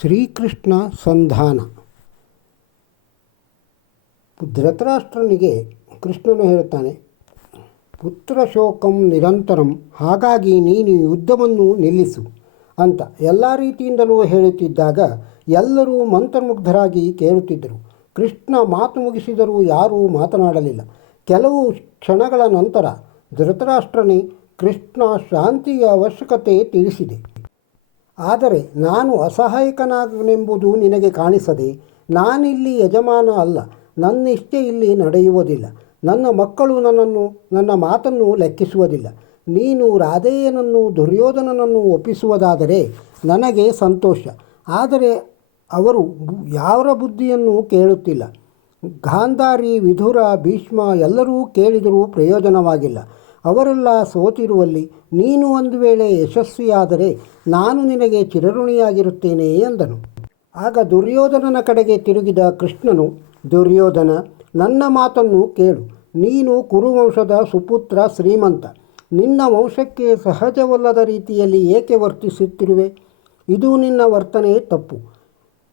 ಶ್ರೀಕೃಷ್ಣ ಸಂಧಾನ. ಧೃತರಾಷ್ಟ್ರನಿಗೆ ಕೃಷ್ಣನು ಹೇಳುತ್ತಾನೆ, ಪುತ್ರ ಶೋಕಂ ನಿರಂತರಂ, ಹಾಗಾಗಿ ನೀನು ಯುದ್ಧವನ್ನು ನಿಲ್ಲಿಸು ಅಂತ ಎಲ್ಲ ರೀತಿಯಿಂದಲೂ ಹೇಳುತ್ತಿದ್ದಾಗ ಎಲ್ಲರೂ ಮಂತ್ರಮುಗ್ಧರಾಗಿ ಕೇಳುತ್ತಿದ್ದರು. ಕೃಷ್ಣ ಮಾತು ಮುಗಿಸಿದರೂ ಯಾರೂ ಮಾತನಾಡಲಿಲ್ಲ. ಕೆಲವು ಕ್ಷಣಗಳ ನಂತರ ಧೃತರಾಷ್ಟ್ರನೇ ಕೃಷ್ಣ ಶಾಂತಿಯ ಅವಶ್ಯಕತೆ ತಿಳಿಸಿದೆ. ಆದರೆ ನಾನು ಅಸಹಾಯಕನಾಗನೆಂಬುದು ನಿನಗೆ ಕಾಣಿಸದೆ, ನಾನಿಲ್ಲಿ ಯಜಮಾನ ಅಲ್ಲ, ನನ್ನಿಷ್ಟೇ ಇಲ್ಲಿ ನಡೆಯುವುದಿಲ್ಲ. ನನ್ನ ಮಕ್ಕಳು ನನ್ನ ಮಾತನ್ನು ಲೆಕ್ಕಿಸುವುದಿಲ್ಲ. ನೀನು ರಾಧೇಯನನ್ನು ದುರ್ಯೋಧನನನ್ನು ಒಪ್ಪಿಸುವುದಾದರೆ ನನಗೆ ಸಂತೋಷ. ಆದರೆ ಅವರು ಯಾರ ಬುದ್ಧಿಯನ್ನು ಕೇಳುತ್ತಿಲ್ಲ. ಗಾಂಧಾರಿ, ವಿದುರ, ಭೀಷ್ಮ ಎಲ್ಲರೂ ಕೇಳಿದರೂ ಪ್ರಯೋಜನವಾಗಿಲ್ಲ. ಅವರೆಲ್ಲ ಸೋತಿರುವಲ್ಲಿ ನೀನು ಒಂದು ವೇಳೆ ಯಶಸ್ವಿಯಾದರೆ ನಾನು ನಿನಗೆ ಚಿರಋಣಿಯಾಗಿರುತ್ತೇನೆ ಎಂದನು. ಆಗ ದುರ್ಯೋಧನನ ಕಡೆಗೆ ತಿರುಗಿದ ಕೃಷ್ಣನು, ದುರ್ಯೋಧನ, ನನ್ನ ಮಾತನ್ನು ಕೇಳು. ನೀನು ಕುರುವಂಶದ ಸುಪುತ್ರ, ಶ್ರೀಮಂತ. ನಿನ್ನ ವಂಶಕ್ಕೆ ಸಹಜವಲ್ಲದ ರೀತಿಯಲ್ಲಿ ಏಕೆ ವರ್ತಿಸುತ್ತಿರುವೆ? ಇದು ನಿನ್ನ ವರ್ತನೆ ತಪ್ಪು.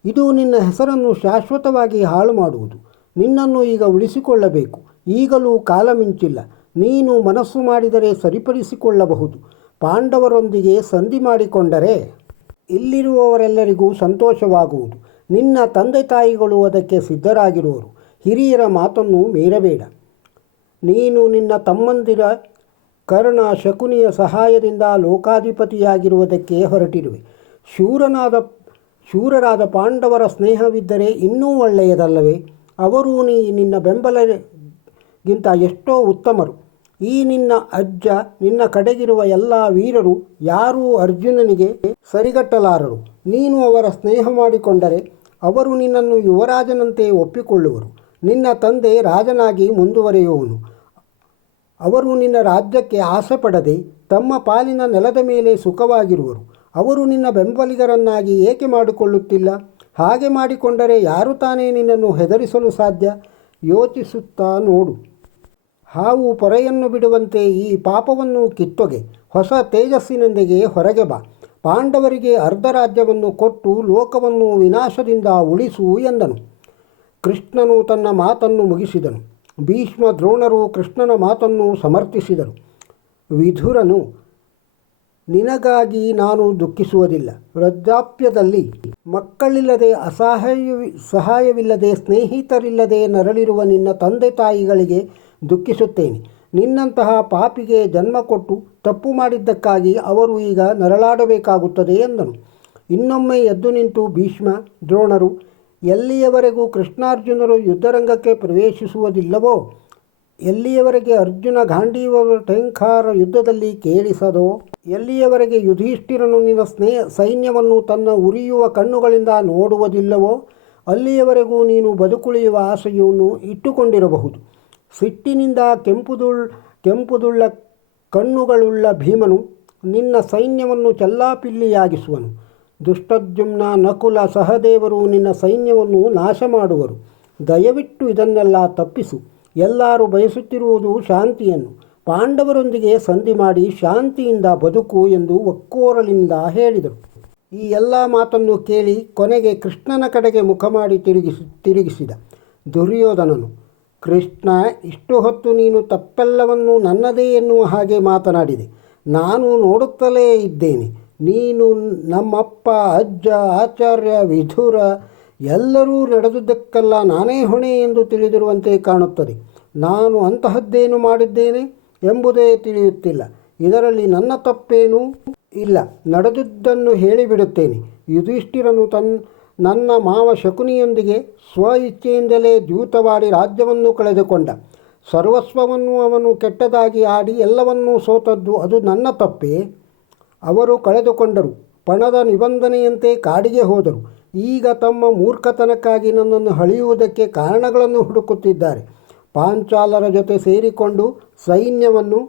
ಇದು ನಿನ್ನ ಹೆಸರನ್ನು ಶಾಶ್ವತವಾಗಿ ಹಾಳು ಮಾಡುವುದು. ನಿನ್ನನ್ನು ಈಗ ಉಳಿಸಿಕೊಳ್ಳಬೇಕು. ಈಗಲೂ ಕಾಲ ಮಿಂಚಿಲ್ಲ. ನೀನು ಮನಸ್ಸು ಮಾಡಿದರೆ ಸರಿಪಡಿಸಿಕೊಳ್ಳಬಹುದು. ಪಾಂಡವರೊಂದಿಗೆ ಸಂಧಿ ಮಾಡಿಕೊಂಡರೆ ಇಲ್ಲಿರುವವರೆಲ್ಲರಿಗೂ ಸಂತೋಷವಾಗುವುದು. ನಿನ್ನ ತಂದೆ ತಾಯಿಗಳು ಅದಕ್ಕೆ ಸಿದ್ಧರಾಗಿರುವರು. ಹಿರಿಯರ ಮಾತನ್ನು ಮೀರಬೇಡ. ನೀನು ನಿನ್ನ ತಮ್ಮಂದಿರ ಕರ್ಣ, ಶಕುನಿಯ ಸಹಾಯದಿಂದ ಲೋಕಾಧಿಪತಿಯಾಗಿರುವುದಕ್ಕೆ ಹೊರಟಿರುವೆ. ಶೂರರಾದ ಪಾಂಡವರ ಸ್ನೇಹವಿದ್ದರೆ ಇನ್ನೂ ಒಳ್ಳೆಯದಲ್ಲವೇ? ಅವರು ನಿನ್ನ ಬೆಂಬಲಗಿಂತ ಎಷ್ಟೋ ಉತ್ತಮರು. ಈ ನಿನ್ನ ಅಜ್ಜ, ನಿನ್ನ ಕಡೆಗಿರುವ ಎಲ್ಲ ವೀರರು ಯಾರೂ ಅರ್ಜುನನಿಗೆ ಸರಿಗಟ್ಟಲಾರರು. ನೀನು ಅವರ ಸ್ನೇಹ ಮಾಡಿಕೊಂಡರೆ ಅವರು ನಿನ್ನನ್ನು ಯುವರಾಜನಂತೆ ಒಪ್ಪಿಕೊಳ್ಳುವರು. ನಿನ್ನ ತಂದೆ ರಾಜನಾಗಿ ಮುಂದುವರಿಯುವನು. ಅವರು ನಿನ್ನ ರಾಜ್ಯಕ್ಕೆ ಆಸೆ ಪಡದೆ ತಮ್ಮ ಪಾಲಿನ ನೆಲದ ಮೇಲೆ ಸುಖವಾಗಿರುವರು. ಅವರು ನಿನ್ನ ಬೆಂಬಲಿಗರನ್ನಾಗಿ ಏಕೆ ಮಾಡಿಕೊಳ್ಳುತ್ತಿಲ್ಲ? ಹಾಗೆ ಮಾಡಿಕೊಂಡರೆ ಯಾರು ತಾನೇ ನಿನ್ನನ್ನು ಹೆದರಿಸಲು ಸಾಧ್ಯ? ಯೋಚಿಸುತ್ತಾ ನೋಡು. ಹಾವು ಪೊರೆಯನ್ನು ಬಿಡುವಂತೆ ಈ ಪಾಪವನ್ನು ಕಿತ್ತೊಗೆ. ಹೊಸ ತೇಜಸ್ಸಿನೊಂದಿಗೆ ಹೊರಗೆ ಬಾ. ಪಾಂಡವರಿಗೆ ಅರ್ಧ ರಾಜ್ಯವನ್ನು ಕೊಟ್ಟು ಲೋಕವನ್ನು ವಿನಾಶದಿಂದ ಉಳಿಸು ಎಂದನು. ಕೃಷ್ಣನು ತನ್ನ ಮಾತನ್ನು ಮುಗಿಸಿದನು. ಭೀಷ್ಮ, ದ್ರೋಣರು ಕೃಷ್ಣನ ಮಾತನ್ನು ಸಮರ್ಥಿಸಿದರು. ವಿದುರನು, ನಿನಗಾಗಿ ನಾನು ದುಃಖಿಸುವುದಿಲ್ಲ. ವೃದ್ಧಾಪ್ಯದಲ್ಲಿ ಮಕ್ಕಳಿಲ್ಲದೆ ಸಹಾಯವಿಲ್ಲದೆ ಸ್ನೇಹಿತರಿಲ್ಲದೆ ನರಳಿರುವ ನಿನ್ನ ತಂದೆ ತಾಯಿಗಳಿಗೆ ದುಃಖಿಸುತ್ತೇನೆ. ನಿನ್ನಂತಹ ಪಾಪಿಗೆ ಜನ್ಮ ಕೊಟ್ಟು ತಪ್ಪು ಮಾಡಿದ್ದಕ್ಕಾಗಿ ಅವರು ಈಗ ನರಳಾಡಬೇಕಾಗುತ್ತದೆ ಎಂದನು. ಇನ್ನೊಮ್ಮೆ ಎದ್ದು ನಿಂತು ಭೀಷ್ಮ, ದ್ರೋಣರು, ಎಲ್ಲಿಯವರೆಗೂ ಕೃಷ್ಣಾರ್ಜುನರು ಯುದ್ಧರಂಗಕ್ಕೆ ಪ್ರವೇಶಿಸುವುದಿಲ್ಲವೋ, ಎಲ್ಲಿಯವರೆಗೆ ಅರ್ಜುನ ಗಾಂಡೀವ ಟಂಕಾರ ಯುದ್ಧದಲ್ಲಿ ಕೇಳಿಸದೋ, ಎಲ್ಲಿಯವರೆಗೆ ಯುಧಿಷ್ಠಿರನು ನಿನ್ನ ಸೈನ್ಯವನ್ನು ತನ್ನ ಉರಿಯುವ ಕಣ್ಣುಗಳಿಂದ ನೋಡುವುದಿಲ್ಲವೋ, ಅಲ್ಲಿಯವರೆಗೂ ನೀನು ಬದುಕುಳಿಯುವ ಆಸೆಯನ್ನು ಇಟ್ಟುಕೊಂಡಿರಬಹುದು. ಸಿಟ್ಟಿನಿಂದ ಕೆಂಪುದುಳ್ಳ ಕಣ್ಣುಗಳುಳ್ಳ ಭೀಮನು ನಿನ್ನ ಸೈನ್ಯವನ್ನು ಚೆಲ್ಲಾಪಿಲ್ಲಿಯಾಗಿಸುವನು. ದುಷ್ಟದ್ಯುಮ್ನ, ನಕುಲ, ಸಹದೇವರು ನಿನ್ನ ಸೈನ್ಯವನ್ನು ನಾಶ ಮಾಡುವರು. ದಯವಿಟ್ಟು ಇದನ್ನೆಲ್ಲ ತಪ್ಪಿಸು. ಎಲ್ಲರೂ ಬಯಸುತ್ತಿರುವುದು ಶಾಂತಿಯನ್ನು. ಪಾಂಡವರೊಂದಿಗೆ ಸಂಧಿ ಮಾಡಿ ಶಾಂತಿಯಿಂದ ಬದುಕು ಎಂದು ಒಕ್ಕೋರಲಿಂದ ಹೇಳಿದರು. ಈ ಎಲ್ಲ ಮಾತನ್ನು ಕೇಳಿ ಕೊನೆಗೆ ಕೃಷ್ಣನ ಕಡೆಗೆ ಮುಖ ಮಾಡಿ ತಿರುಗಿಸಿದ ದುರ್ಯೋಧನನು, ಕೃಷ್ಣ, ಇಷ್ಟು ಹೊತ್ತು ನೀನು ತಪ್ಪೆಲ್ಲವನ್ನೂ ನನ್ನದೇ ಎನ್ನುವ ಹಾಗೆ ಮಾತನಾಡಿದೆ. ನಾನು ನೋಡುತ್ತಲೇ ಇದ್ದೇನೆ. ನೀನು, ನಮ್ಮಪ್ಪ, ಅಜ್ಜ, ಆಚಾರ್ಯ, ವಿದುರ ಎಲ್ಲರೂ ನಡೆದುದಕ್ಕೆಲ್ಲ ನಾನೇ ಹೊಣೆ ಎಂದು ತಿಳಿದಿರುವಂತೆ ಕಾಣುತ್ತದೆ. ನಾನು ಅಂತಹದ್ದೇನು ಮಾಡಿದ್ದೇನೆ ಎಂಬುದೇ ತಿಳಿಯುತ್ತಿಲ್ಲ. ಇದರಲ್ಲಿ ನನ್ನ ತಪ್ಪೇನೂ ಇಲ್ಲ. ನಡೆದುದನ್ನು ಹೇಳಿಬಿಡುತ್ತೇನೆ. ಯುಧಿಷ್ಠಿರನು ನನ್ನ ಮಾವ ಶಕುನಿಯೊಂದಿಗೆ ಸ್ವ ಇಚ್ಛೆಯಿಂದಲೇ ದ್ಯೂತವಾಡಿ ರಾಜ್ಯವನ್ನು ಕಳೆದುಕೊಂಡ. ಸರ್ವಸ್ವವನ್ನು ಅವನು ಕೆಟ್ಟದಾಗಿ ಆಡಿ ಎಲ್ಲವನ್ನೂ ಸೋತದ್ದು ಅದು ನನ್ನ ತಪ್ಪೇ? ಅವರು ಕಳೆದುಕೊಂಡರು. ಪಣದ ನಿಬಂಧನೆಯಂತೆ ಕಾಡಿಗೆ ಹೋದರು. ಈಗ ತಮ್ಮ ಮೂರ್ಖತನಕ್ಕಾಗಿ ನನ್ನನ್ನು ಹಳೆಯುವುದಕ್ಕೆ ಕಾರಣಗಳನ್ನು ಹುಡುಕುತ್ತಿದ್ದಾರೆ. ಪಾಂಚಾಲರ ಜೊತೆ ಸೇರಿಕೊಂಡು ಸೈನ್ಯವನ್ನು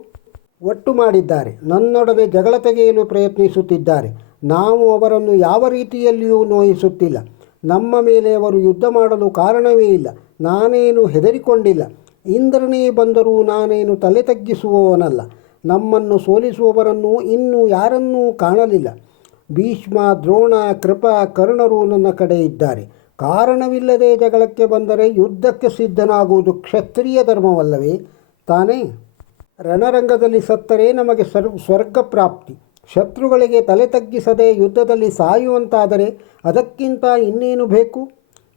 ಒಟ್ಟು ಮಾಡಿದ್ದಾರೆ. ನನ್ನೊಡನೆ ಜಗಳ ತೆಗೆಯಲು ಪ್ರಯತ್ನಿಸುತ್ತಿದ್ದಾರೆ. ನಾವು ಅವರನ್ನು ಯಾವ ರೀತಿಯಲ್ಲಿಯೂ ನೋಯಿಸುತ್ತಿಲ್ಲ. ನಮ್ಮ ಮೇಲೆ ಅವರು ಯುದ್ಧ ಮಾಡಲು ಕಾರಣವೇ ಇಲ್ಲ. ನಾನೇನು ಹೆದರಿಕೊಂಡಿಲ್ಲ. ಇಂದ್ರನೇ ಬಂದರೂ ನಾನೇನು ತಲೆ ತಗ್ಗಿಸುವವನಲ್ಲ. ನಮ್ಮನ್ನು ಸೋಲಿಸುವವರನ್ನು ಇನ್ನೂ ಯಾರನ್ನೂ ಕಾಣಲಿಲ್ಲ. ಭೀಷ್ಮ, ದ್ರೋಣ, ಕೃಪ, ಕರ್ಣರು ನನ್ನ ಕಡೆ ಇದ್ದಾರೆ. ಕಾರಣವಿಲ್ಲದೆ ಜಗಳಕ್ಕೆ ಬಂದರೆ ಯುದ್ಧಕ್ಕೆ ಸಿದ್ಧನಾಗುವುದು ಕ್ಷತ್ರಿಯ ಧರ್ಮವಲ್ಲವೇ ತಾನೇ? ರಣರಂಗದಲ್ಲಿ ಸತ್ತರೆ ನಮಗೆ ಸ್ವರ್ಗ ಪ್ರಾಪ್ತಿ. ಶತ್ರುಗಳಿಗೆ ತಲೆ ತಗ್ಗಿಸದೆ ಯುದ್ಧದಲ್ಲಿ ಸಾಯುವಂತಾದರೆ ಅದಕ್ಕಿಂತ ಇನ್ನೇನು ಬೇಕು?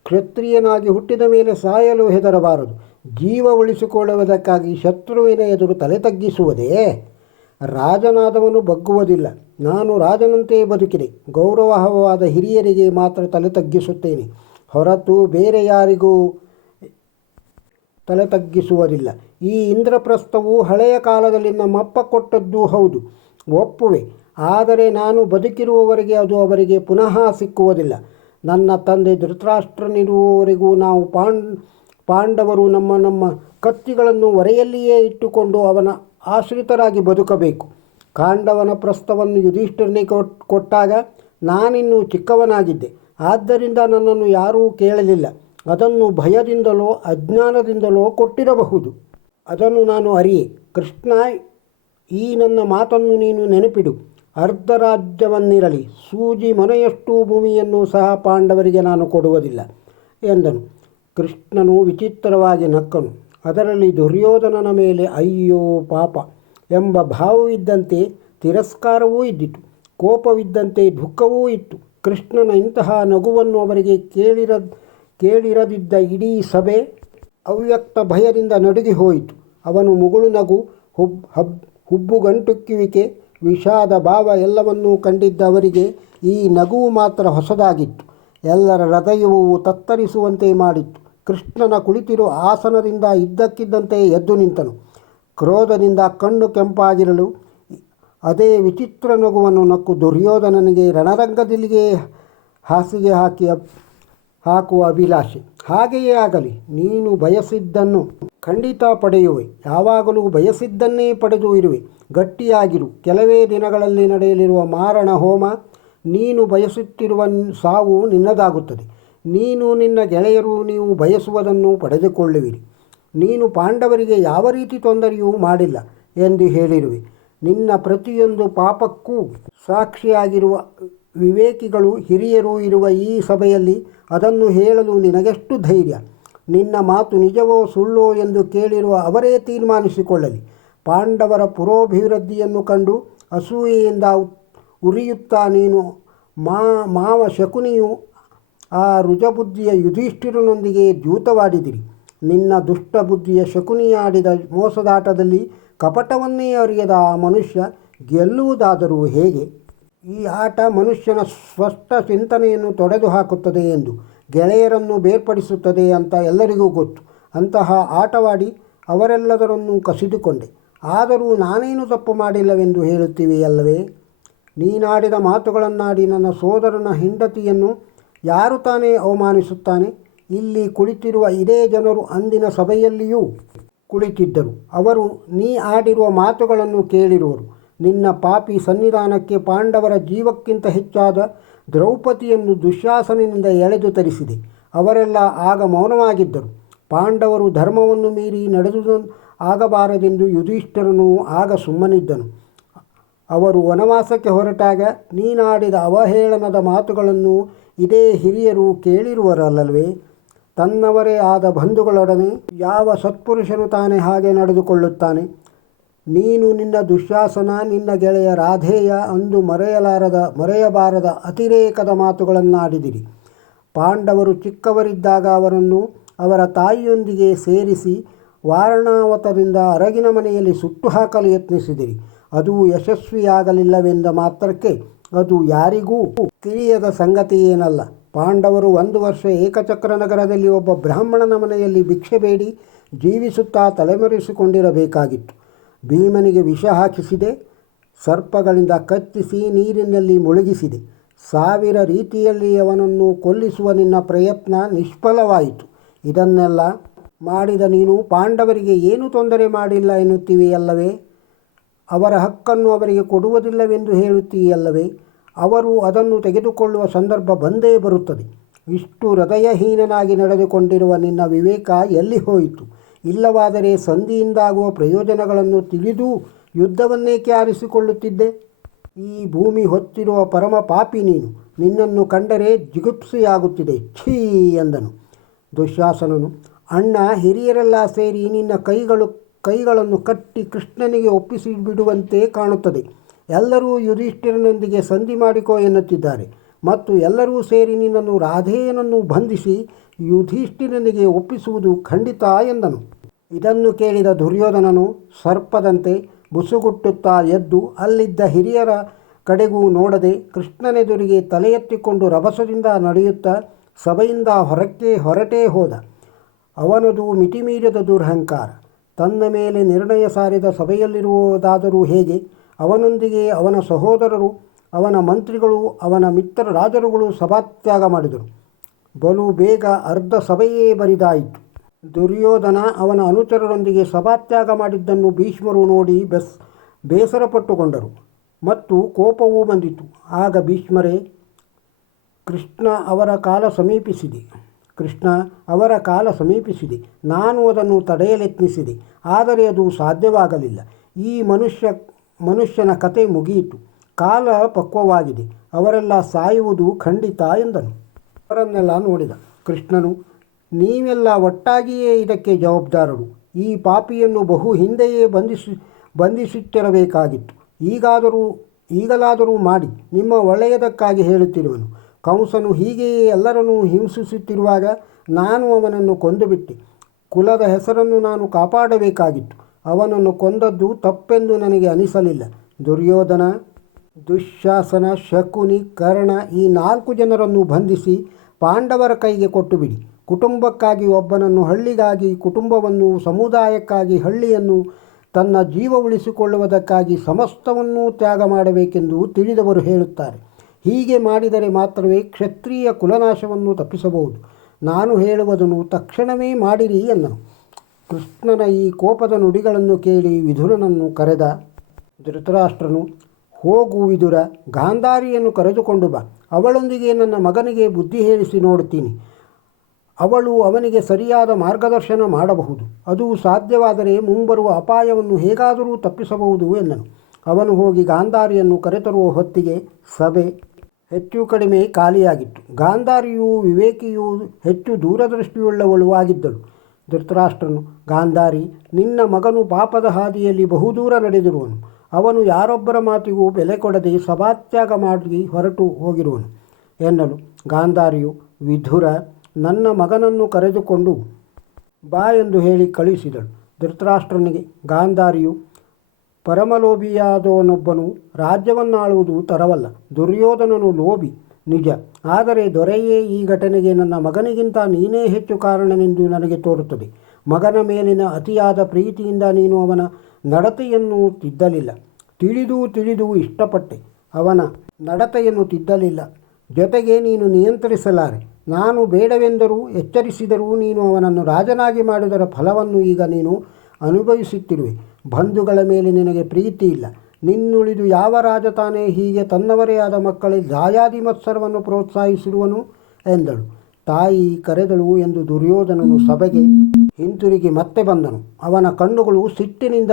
ಕ್ಷತ್ರಿಯನಾಗಿ ಹುಟ್ಟಿದ ಮೇಲೆ ಸಾಯಲು ಹೆದರಬಾರದು. ಜೀವ ಉಳಿಸಿಕೊಳ್ಳುವುದಕ್ಕಾಗಿ ಶತ್ರುವಿನ ಎದುರು ತಲೆ ತಗ್ಗಿಸುವುದೇ? ರಾಜನಾದವನು ಬಗ್ಗುವುದಿಲ್ಲ. ನಾನು ರಾಜನಂತೆ ಬದುಕಿದೆ. ಗೌರವವಾದ ಹಿರಿಯರಿಗೆ ಮಾತ್ರ ತಲೆ ತಗ್ಗಿಸುತ್ತೇನೆ, ಹೊರತು ಬೇರೆ ಯಾರಿಗೂ ತಲೆ ತಗ್ಗಿಸುವುದಿಲ್ಲ. ಈ ಇಂದ್ರಪ್ರಸ್ಥವು ಹಳೆಯ ಕಾಲದಲ್ಲಿ ನಮ್ಮಪ್ಪ ಕೊಟ್ಟದ್ದೂ ಹೌದು, ಒಪ್ಪುವೆ. ಆದರೆ ನಾನು ಬದುಕಿರುವವರೆಗೆ ಅದು ಅವರಿಗೆ ಪುನಃ ಸಿಕ್ಕುವುದಿಲ್ಲ. ನನ್ನ ತಂದೆ ಧೃತರಾಷ್ಟ್ರನಿರುವವರೆಗೂ ನಾವು ಪಾಂಡವರು ನಮ್ಮ ಕತ್ತಿಗಳನ್ನು ಒರೆಯಲ್ಲಿಯೇ ಇಟ್ಟುಕೊಂಡು ಅವನ ಆಶ್ರಿತರಾಗಿ ಬದುಕಬೇಕು. ಪಾಂಡವನ ಪ್ರಸ್ಥವನ್ನು ಯುಧಿಷ್ಠಿರನಿಗೆ ಕೊಟ್ಟಾಗ ನಾನಿನ್ನೂ ಚಿಕ್ಕವನಾಗಿದ್ದೆ. ಆದ್ದರಿಂದ ನನ್ನನ್ನು ಯಾರೂ ಕೇಳಲಿಲ್ಲ. ಅದನ್ನು ಭಯದಿಂದಲೋ ಅಜ್ಞಾನದಿಂದಲೋ ಕೊಟ್ಟಿರಬಹುದು. ಅದನ್ನು ನಾನು ಅರಿಯೆ. ಕೃಷ್ಣ, ಈ ನನ್ನ ಮಾತನ್ನು ನೀನು ನೆನಪಿಡು. ಅರ್ಧ ರಾಜ್ಯವನ್ನಿರಲಿ, ಸೂಜಿ ಮೊನೆಯಷ್ಟು ಭೂಮಿಯನ್ನು ಸಹ ಪಾಂಡವರಿಗೆ ನಾನು ಕೊಡುವುದಿಲ್ಲ ಎಂದನು. ಕೃಷ್ಣನು ವಿಚಿತ್ರವಾಗಿ ನಕ್ಕನು. ಅದರಲ್ಲಿ ದುರ್ಯೋಧನನ ಮೇಲೆ ಅಯ್ಯೋ ಪಾಪ ಎಂಬ ಭಾವವಿದ್ದಂತೆ ತಿರಸ್ಕಾರವೂ ಇದ್ದಿತು. ಕೋಪವಿದ್ದಂತೆ ದುಃಖವೂ ಇತ್ತು. ಕೃಷ್ಣನ ಇಂತಹ ನಗುವನ್ನು ಅವರಿಗೆ ಕೇಳಿರದಿದ್ದ ಇಡೀ ಸಭೆ ಅವ್ಯಕ್ತ ಭಯದಿಂದ ನಡುಗಿ ಹೋಯಿತು. ಅವನು ಮುಗುಳು ನಗು, ಹುಬ್ಬುಗಂಟುಕ್ಕುವಿಕೆ, ವಿಷಾದ ಭಾವ ಎಲ್ಲವನ್ನೂ ಕಂಡಿದ್ದ ಅವರಿಗೆ ಈ ನಗುವು ಮಾತ್ರ ಹೊಸದಾಗಿತ್ತು. ಎಲ್ಲರ ಹೃದಯವೂ ತತ್ತರಿಸುವಂತೆ ಮಾಡಿತ್ತು. ಕೃಷ್ಣನ ಕುಳಿತಿರುವ ಆಸನದಿಂದ ಇದ್ದಕ್ಕಿದ್ದಂತೆ ಎದ್ದು ನಿಂತನು. ಕ್ರೋಧದಿಂದ ಕಣ್ಣು ಕೆಂಪಾಗಿರಲು ಅದೇ ವಿಚಿತ್ರ ನಗುವನ್ನು ನಕ್ಕು ದುರ್ಯೋಧನನಿಗೆ ರಣರಂಗದಲ್ಲಿಗೆ ಹಾಸಿಗೆ ಹಾಕುವ ಅಭಿಲಾಷೆ. ಹಾಗೆಯೇ ಆಗಲಿ, ನೀನು ಬಯಸಿದ್ದನ್ನು ಖಂಡಿತ ಪಡೆಯುವೆ. ಯಾವಾಗಲೂ ಬಯಸಿದ್ದನ್ನೇ ಪಡೆದು ಇರುವೆ. ಗಟ್ಟಿಯಾಗಿರು. ಕೆಲವೇ ದಿನಗಳಲ್ಲಿ ನಡೆಯಲಿರುವ ಮಾರಣ ಹೋಮ, ನೀನು ಬಯಸುತ್ತಿರುವ ಸಾವು ನಿನ್ನದಾಗುತ್ತದೆ. ನೀನು, ನಿನ್ನ ಗೆಳೆಯರು ನೀವು ಬಯಸುವುದನ್ನು ಪಡೆದುಕೊಳ್ಳುವಿರಿ. ನೀನು ಪಾಂಡವರಿಗೆ ಯಾವ ರೀತಿ ತೊಂದರೆಯೂ ಮಾಡಿಲ್ಲ ಎಂದು ಹೇಳಿರುವೆ. ನಿನ್ನ ಪ್ರತಿಯೊಂದು ಪಾಪಕ್ಕೂ ಸಾಕ್ಷಿಯಾಗಿರುವ ವಿವೇಕಿಗಳು, ಹಿರಿಯರು ಇರುವ ಈ ಸಭೆಯಲ್ಲಿ ಅದನ್ನು ಹೇಳಲು ನಿನಗೆಷ್ಟು ಧೈರ್ಯ? ನಿನ್ನ ಮಾತು ನಿಜವೋ ಸುಳ್ಳೋ ಎಂದು ಕೇಳಿರುವ ಅವರೇ ತೀರ್ಮಾನಿಸಿಕೊಳ್ಳಲಿ. ಪಾಂಡವರ ಪುರೋಭಿವೃದ್ಧಿಯನ್ನು ಕಂಡು ಅಸೂಯೆಯಿಂದ ಉರಿಯುತ್ತಾ ನೀನು ಮಾವ ಶಕುನಿಯು ಆ ರುಜಬುದ್ಧಿಯ ಯುಧಿಷ್ಠಿರನೊಂದಿಗೆ ದ್ಯೂತವಾಡಿದಿರಿ. ನಿನ್ನ ದುಷ್ಟಬುದ್ಧಿಯ ಶಕುನಿಯಾಡಿದ ಮೋಸದಾಟದಲ್ಲಿ ಕಪಟವನ್ನೇ ಅರಿಯದ ಆ ಮನುಷ್ಯ ಗೆಲ್ಲುವುದಾದರೂ ಹೇಗೆ? ಈ ಆಟ ಮನುಷ್ಯನ ಸ್ಪಷ್ಟ ಚಿಂತನೆಯನ್ನು ತೊಡೆದು ಹಾಕುತ್ತದೆ ಎಂದು, ಗೆಳೆಯರನ್ನು ಬೇರ್ಪಡಿಸುತ್ತದೆ ಅಂತ ಎಲ್ಲರಿಗೂ ಗೊತ್ತು. ಅಂತಹ ಆಟವಾಡಿ ಅವರೆಲ್ಲದರನ್ನೂ ಕಸಿದುಕೊಂಡೆ. ಆದರೂ ನಾನೇನು ತಪ್ಪು ಮಾಡಿಲ್ಲವೆಂದು ಹೇಳುತ್ತೀವೆಯಲ್ಲವೇ? ನೀನಾಡಿದ ಮಾತುಗಳನ್ನಾಡಿ ನನ್ನ ಸೋದರನ ಹೆಂಡತಿಯನ್ನು ಯಾರು ತಾನೇ ಅವಮಾನಿಸುತ್ತಾನೆ? ಇಲ್ಲಿ ಕುಳಿತಿರುವ ಇದೇ ಜನರು ಅಂದಿನ ಸಭೆಯಲ್ಲಿಯೂ ಕುಳಿತಿದ್ದರು. ಅವರು ನೀ ಆಡಿರುವ ಮಾತುಗಳನ್ನು ಕೇಳಿರುವರು. ನಿನ್ನ ಪಾಪಿ ಸನ್ನಿಧಾನಕ್ಕೆ ಪಾಂಡವರ ಜೀವಕ್ಕಿಂತ ಹೆಚ್ಚಾದ ದ್ರೌಪದಿಯನ್ನು ದುಶ್ಯಾಸನಿಂದ ಎಳೆದು ತರಿಸಿದೆ. ಅವರೆಲ್ಲ ಆಗ ಮೌನವಾಗಿದ್ದರು. ಪಾಂಡವರು ಧರ್ಮವನ್ನು ಮೀರಿ ನಡೆದು ಆಗಬಾರದೆಂದು ಯುಧಿಷ್ಠಿರನು ಆಗ ಸುಮ್ಮನಿದ್ದನು. ಅವರು ವನವಾಸಕ್ಕೆ ಹೊರಟಾಗ ನೀನಾಡಿದ ಅವಹೇಳನದ ಮಾತುಗಳನ್ನು ಇದೇ ಹಿರಿಯರು ಕೇಳಿರುವರಲ್ಲವೇ? ತನ್ನವರೇ ಆದ ಬಂಧುಗಳೊಡನೆ ಯಾವ ಸತ್ಪುರುಷನು ತಾನೇ ಹಾಗೆ ನಡೆದುಕೊಳ್ಳುತ್ತಾನೆ? ನೀನು, ನಿನ್ನ ದುಶ್ಯಾಸನ, ನಿನ್ನ ಗೆಳೆಯ ರಾಧೇಯ ಅಂದು ಮರೆಯಬಾರದ ಅತಿರೇಕದ ಮಾತುಗಳನ್ನಾಡಿದಿರಿ. ಪಾಂಡವರು ಚಿಕ್ಕವರಿದ್ದಾಗ ಅವರನ್ನು ಅವರ ತಾಯಿಯೊಂದಿಗೆ ಸೇರಿಸಿ ವಾರಣಾವತದಿಂದ ಅರಗಿನ ಮನೆಯಲ್ಲಿ ಸುಟ್ಟು ಹಾಕಲು ಯತ್ನಿಸಿದಿರಿ. ಅದು ಯಶಸ್ವಿಯಾಗಲಿಲ್ಲವೆಂದ ಮಾತ್ರಕ್ಕೆ ಅದು ಯಾರಿಗೂ ತಿಳಿಯದ ಸಂಗತಿಯೇನಲ್ಲ. ಪಾಂಡವರು 1 ವರ್ಷ ಏಕಚಕ್ರ ನಗರದಲ್ಲಿ ಒಬ್ಬ ಬ್ರಾಹ್ಮಣನ ಮನೆಯಲ್ಲಿ ಭಿಕ್ಷೆ ಬೇಡಿ ಜೀವಿಸುತ್ತಾ ತಲೆಮರೆಸಿಕೊಂಡಿರಬೇಕಾಗಿತ್ತು. ಭೀಮನಿಗೆ ವಿಷ ಹಾಕಿಸಿದೆ, ಸರ್ಪಗಳಿಂದ ಕತ್ತಿಸಿ ನೀರಿನಲ್ಲಿ ಮುಳುಗಿಸಿದೆ. 1000 ರೀತಿಯಲ್ಲಿ ಅವನನ್ನು ಕೊಲ್ಲಿಸುವ ನಿನ್ನ ಪ್ರಯತ್ನ ನಿಷ್ಫಲವಾಯಿತು. ಇದನ್ನೆಲ್ಲ ಮಾಡಿದ ನೀನು ಪಾಂಡವರಿಗೆ ಏನೂ ತೊಂದರೆ ಮಾಡಿಲ್ಲ ಎನ್ನುತ್ತೀವೆಯಲ್ಲವೇ? ಅವರ ಹಕ್ಕನ್ನು ಅವರಿಗೆ ಕೊಡುವುದಿಲ್ಲವೆಂದು ಹೇಳುತ್ತೀಯಲ್ಲವೇ? ಅವರು ಅದನ್ನು ತೆಗೆದುಕೊಳ್ಳುವ ಸಂದರ್ಭ ಬಂದೇ ಬರುತ್ತದೆ. ಇಷ್ಟು ಹೃದಯಹೀನನಾಗಿ ನಡೆದುಕೊಂಡಿರುವ ನಿನ್ನ ವಿವೇಕ ಎಲ್ಲಿ ಹೋಯಿತು? ಇಲ್ಲವಾದರೆ ಸಂಧಿಯಿಂದಾಗುವ ಪ್ರಯೋಜನಗಳನ್ನು ತಿಳಿದೂ ಯುದ್ಧವನ್ನೇಕೆ ಆರಿಸಿಕೊಳ್ಳುತ್ತಿದ್ದೆ? ಈ ಭೂಮಿ ಹೊತ್ತಿರುವ ಪರಮ ಪಾಪಿ ನೀನು. ನಿನ್ನನ್ನು ಕಂಡರೆ ಜಿಗುಪ್ಸೆಯಾಗುತ್ತಿದೆ, ಛೀ ಎಂದನು. ದುಶ್ಯಾಸನನು, ಅಣ್ಣ, ಹಿರಿಯರೆಲ್ಲ ಸೇರಿ ನಿನ್ನ ಕೈಗಳನ್ನು ಕಟ್ಟಿ ಕೃಷ್ಣನಿಗೆ ಒಪ್ಪಿಸಿ ಬಿಡುವಂತೆ ಕಾಣುತ್ತದೆ. ಎಲ್ಲರೂ ಯುಧಿಷ್ಠಿರನೊಂದಿಗೆ ಸಂಧಿ ಮಾಡಿಕೋ ಎನ್ನುತ್ತಿದ್ದಾರೆ ಮತ್ತು ಎಲ್ಲರೂ ಸೇರಿ ನಿನ್ನನ್ನು ರಾಧೆಯನನ್ನು ಬಂಧಿಸಿ ಯುಧಿಷ್ಠಿರನಿಗೆ ಒಪ್ಪಿಸುವುದು ಖಂಡಿತ ಎಂದನು. ಇದನ್ನು ಕೇಳಿದ ದುರ್ಯೋಧನನು ಸರ್ಪದಂತೆ ಬುಸುಗುಟ್ಟುತ್ತಾ ಎದ್ದು ಅಲ್ಲಿದ್ದ ಹಿರಿಯರ ಕಡೆಗೂ ನೋಡದೆ ಕೃಷ್ಣನೆದುರಿಗೆ ತಲೆ ಎತ್ತಿಕೊಂಡು ರಭಸದಿಂದ ನಡೆಯುತ್ತಾ ಸಭೆಯಿಂದ ಹೊರಟೇ ಹೋದ. ಅವನದು ಮಿತಿಮೀರಿದ ದುರಹಂಕಾರ. ತನ್ನ ಮೇಲೆ ನಿರ್ಣಯ ಸಾರಿದ ಸಭೆಯಲ್ಲಿರುವುದಾದರೂ ಹೇಗೆ? ಅವನೊಂದಿಗೆ ಅವನ ಸಹೋದರರು, ಅವನ ಮಂತ್ರಿಗಳು, ಅವನ ಮಿತ್ರ ರಾಜರುಗಳು ಸಭಾತ್ಯಾಗ ಮಾಡಿದರು. ಬಲು ಬೇಗ ಅರ್ಧ ಸಭೆಯೇ ಬರಿದಾಯಿತು. ದುರ್ಯೋಧನ ಅವನ ಅನುಚರರೊಂದಿಗೆ ಸಭಾತ್ಯಾಗ ಮಾಡಿದ್ದನ್ನು ಭೀಷ್ಮರು ನೋಡಿ ಬೇಸರಪಟ್ಟುಕೊಂಡರು ಮತ್ತು ಕೋಪವೂ ಬಂದಿತು. ಆಗ ಭೀಷ್ಮರೇ, ಕೃಷ್ಣ ಅವರ ಕಾಲ ಸಮೀಪಿಸಿದೆ. ನಾನು ಅದನ್ನು ತಡೆಯಲೆತ್ನಿಸಿದೆ, ಆದರೆ ಅದು ಸಾಧ್ಯವಾಗಲಿಲ್ಲ. ಈ ಮನುಷ್ಯನ ಕತೆ ಮುಗಿಯಿತು. ಕಾಲ ಪಕ್ವವಾಗಿದೆ. ಅವರೆಲ್ಲ ಸಾಯುವುದು ಖಂಡಿತ ಎಂದನು. ಅವರನ್ನೆಲ್ಲ ನೋಡಿದ ಕೃಷ್ಣನು, ನೀವೆಲ್ಲ ಒಟ್ಟಾಗಿಯೇ ಇದಕ್ಕೆ ಜವಾಬ್ದಾರರು. ಈ ಪಾಪಿಯನ್ನು ಬಹು ಹಿಂದೆಯೇ ಬಂಧಿಸುತ್ತಿರಬೇಕಾಗಿತ್ತು. ಈಗಲಾದರೂ ಮಾಡಿ. ನಿಮ್ಮ ಒಳ್ಳೆಯದಕ್ಕಾಗಿ ಹೇಳುತ್ತಿರುವನು. ಕಂಸನು ಹೀಗೆಯೇ ಎಲ್ಲರನ್ನೂ ಹಿಂಸಿಸುತ್ತಿರುವಾಗ ನಾನು ಅವನನ್ನು ಕೊಂದುಬಿಟ್ಟೆ. ಕುಲದ ಹೆಸರನ್ನು ನಾನು ಕಾಪಾಡಬೇಕಾಗಿತ್ತು. ಅವನನ್ನು ಕೊಂದದ್ದು ತಪ್ಪೆಂದು ನನಗೆ ಅನಿಸಲಿಲ್ಲ. ದುರ್ಯೋಧನ, ದುಶ್ಯಾಸನ, ಶಕುನಿ, ಕರ್ಣ ಈ 4 ಜನರನ್ನು ಬಂಧಿಸಿ ಪಾಂಡವರ ಕೈಗೆ ಕೊಟ್ಟುಬಿಡಿ. ಕುಟುಂಬಕ್ಕಾಗಿ ಒಬ್ಬನನ್ನು, ಹಳ್ಳಿಗಾಗಿ ಕುಟುಂಬವನ್ನು, ಸಮುದಾಯಕ್ಕಾಗಿ ಹಳ್ಳಿಯನ್ನು, ತನ್ನ ಜೀವ ಉಳಿಸಿಕೊಳ್ಳುವುದಕ್ಕಾಗಿ ಸಮಸ್ತವನ್ನೂ ತ್ಯಾಗ ಮಾಡಬೇಕೆಂದು ತಿಳಿದವರು ಹೇಳುತ್ತಾರೆ. ಹೀಗೆ ಮಾಡಿದರೆ ಮಾತ್ರವೇ ಕ್ಷತ್ರಿಯ ಕುಲನಾಶವನ್ನು ತಪ್ಪಿಸಬಹುದು. ನಾನು ಹೇಳುವುದನ್ನು ತಕ್ಷಣವೇ ಮಾಡಿರಿ ಎಂದನು. ಕೃಷ್ಣನ ಈ ಕೋಪದ ನುಡಿಗಳನ್ನು ಕೇಳಿ ವಿದುರನನ್ನು ಕರೆದ ಧೃತರಾಷ್ಟ್ರನು, ಹೋಗು ವಿದುರ, ಗಾಂಧಾರಿಯನ್ನು ಕರೆದುಕೊಂಡು ಬಾ. ಅವಳೊಂದಿಗೆ ನನ್ನ ಮಗನಿಗೆ ಬುದ್ಧಿ ಹೇಳಿಸಿ ನೋಡುತ್ತೀನಿ. ಅವಳು ಅವನಿಗೆ ಸರಿಯಾದ ಮಾರ್ಗದರ್ಶನ ಮಾಡಬಹುದು. ಅದು ಸಾಧ್ಯವಾದರೆ ಮುಂಬರುವ ಅಪಾಯವನ್ನು ಹೇಗಾದರೂ ತಪ್ಪಿಸಬಹುದು ಎಂದನು. ಅವನು ಹೋಗಿ ಗಾಂಧಾರಿಯನ್ನು ಕರೆತರುವ ಹೊತ್ತಿಗೆ ಸಭೆ ಹೆಚ್ಚು ಕಡಿಮೆ ಖಾಲಿಯಾಗಿತ್ತು. ಗಾಂಧಾರಿಯು ವಿವೇಕಿಯೂ ಹೆಚ್ಚು ದೂರದೃಷ್ಟಿಯುಳ್ಳವಳು ಆಗಿದ್ದಳು. ಧೃತರಾಷ್ಟ್ರನು, ಗಾಂಧಾರಿ, ನಿನ್ನ ಮಗನು ಪಾಪದ ಹಾದಿಯಲ್ಲಿ ಬಹುದೂರ ನಡೆದಿರುವನು. ಅವನು ಯಾರೊಬ್ಬರ ಮಾತಿಗೂ ಬೆಲೆ ಕೊಡದೆ ಸಭಾತ್ಯಾಗ ಮಾಡಿ ಹೊರಟು ಹೋಗಿರುವನು ಎನ್ನಲು ಗಾಂಧಾರಿಯು, ವಿಧುರ, ನನ್ನ ಮಗನನ್ನು ಕರೆದುಕೊಂಡು ಬಾ ಎಂದು ಹೇಳಿ ಕಳುಹಿಸಿದಳು. ಧೃತರಾಷ್ಟ್ರನಿಗೆ ಗಾಂಧಾರಿಯು, ಪರಮಲೋಭಿಯಾದವನೊಬ್ಬನು ರಾಜ್ಯವನ್ನಾಳುವುದು ತರವಲ್ಲ. ದುರ್ಯೋಧನನು ಲೋಭಿ ನಿಜ, ಆದರೆ ದೊರೆಯೇ ಈ ಘಟನೆಗೆ ನನ್ನ ಮಗನಿಗಿಂತ ನೀನೇ ಹೆಚ್ಚು ಕಾರಣನೆಂದು ನನಗೆ ತೋರುತ್ತದೆ. ಮಗನ ಮೇಲಿನ ಅತಿಯಾದ ಪ್ರೀತಿಯಿಂದ ನೀನು ಅವನ ನಡತೆಯನ್ನು ತಿದ್ದಲಿಲ್ಲ. ತಿಳಿದು ಇಷ್ಟಪಟ್ಟೆ. ಅವನ ನಡತೆಯನ್ನು ತಿದ್ದಲಿಲ್ಲ. ಜೊತೆಗೆ ನೀನು ನಿಯಂತ್ರಿಸಲಾರೆ. ನಾನು ಬೇಡವೆಂದರೂ ಎಚ್ಚರಿಸಿದರೂ ನೀನು ಅವನನ್ನು ರಾಜನಾಗಿ ಮಾಡಿದರ ಫಲವನ್ನು ಈಗ ನೀನು ಅನುಭವಿಸುತ್ತಿರುವೆ. ಬಂಧುಗಳ ಮೇಲೆ ನಿನಗೆ ಪ್ರೀತಿ ಇಲ್ಲ. ನಿನ್ನುಳಿದು ಯಾವ ರಾಜ ತಾನೇ ಹೀಗೆ ತನ್ನವರೇ ಆದ ಮಕ್ಕಳಿಗೆ ದಾಯಾದಿ ಮತ್ಸರವನ್ನು ಪ್ರೋತ್ಸಾಹಿಸಿರುವನು ಎಂದಳು. ತಾಯಿ ಕರೆದಳು ಎಂದು ದುರ್ಯೋಧನನು ಸಭೆಗೆ ಹಿಂತಿರುಗಿ ಮತ್ತೆ ಬಂದನು. ಅವನ ಕಣ್ಣುಗಳು ಸಿಟ್ಟಿನಿಂದ